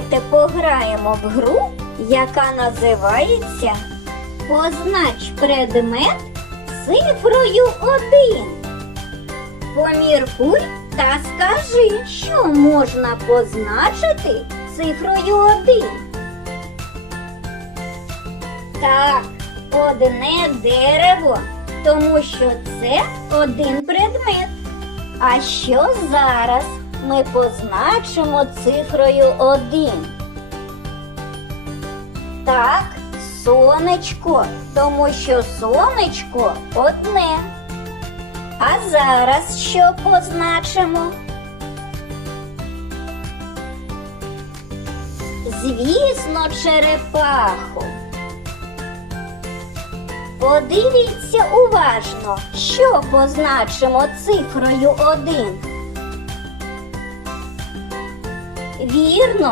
Давайте пограємо в гру, яка називається Познач предмет цифрою 1. Поміркуй та скажи, що можна позначити цифрою 1. Так, одне дерево, тому що це один предмет. А що зараз ми позначимо цифрою 1? Так, сонечко, тому що сонечко одне. А зараз що позначимо? Звісно, черепаху. Подивіться уважно, що позначимо цифрою 1. Вірно,